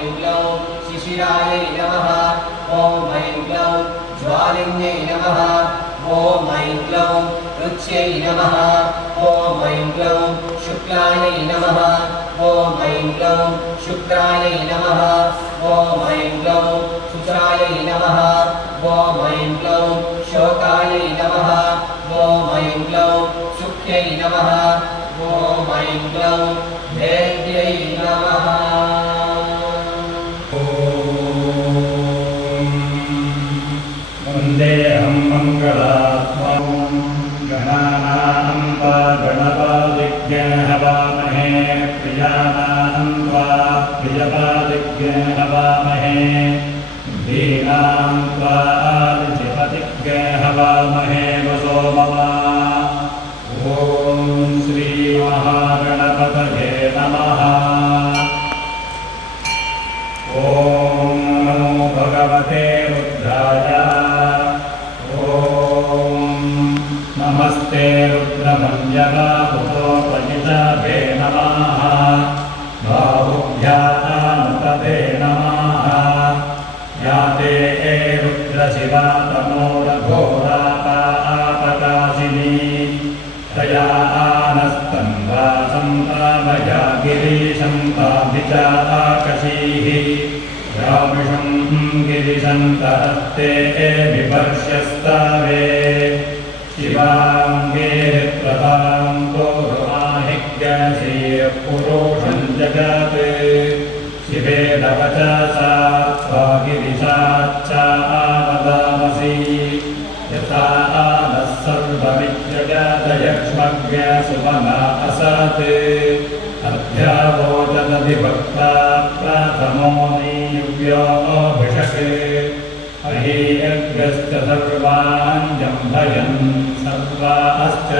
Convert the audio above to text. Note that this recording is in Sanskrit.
ऐं ग्लौं शिशिरायै नमः ॐ ऐं ग्लौं ज्वालिन्यै नमः ॐ ऐं ग्लौं रुच्यै नमः ॐ ऐं ग्लौं शुक्लायै नमः ॐ ऐं ग्लौं शुक्रायै नमः ॐ ऐं ग्लौं सुचायै नमः ॐ ऐं ग्लौं शोकायै नमः ॐ ऐं ग्लौं सुख्यै नमः ॐ ऐं ग्लौं भेद्यै नमः वन्देऽहं मङ्गलात्मं गणानां वा गणपादिज्ञ हवामहे प्रियाणां वा प्रियपादिज्ञ हवामहे दीनां वा आदिपतिज्ञ हवामहे वसो मम ॐ श्रीमहागणपतये नमः ॐ नमो भगवते रुद्राय नमस्ते रुद्रमञ्जलाभुतोपयिताभे नमः बाहुभ्यानुपते नमः या ते रुद्रशिवा तमोरघोरापापकाशिनी तया आनस्तम्भा सम्पावया गिरीशं ताभिचाकशीः यामिषं गिरिशन्तहस्ते विपर्श्यस्तावे शिवाङ्गे प्रदां पुरुषं जगत् शिवेदवचसा त्वा गिरिशाच्चावदामसि यथा नः सर्वमित्यजयक्ष्मज्ञ सुमना असत् अध्यावोचदधिभक्ता प्रथमो नियुव्योऽभिषक् अहीयज्ञश्च सर्वान् जम्भयन् सर्वाश्च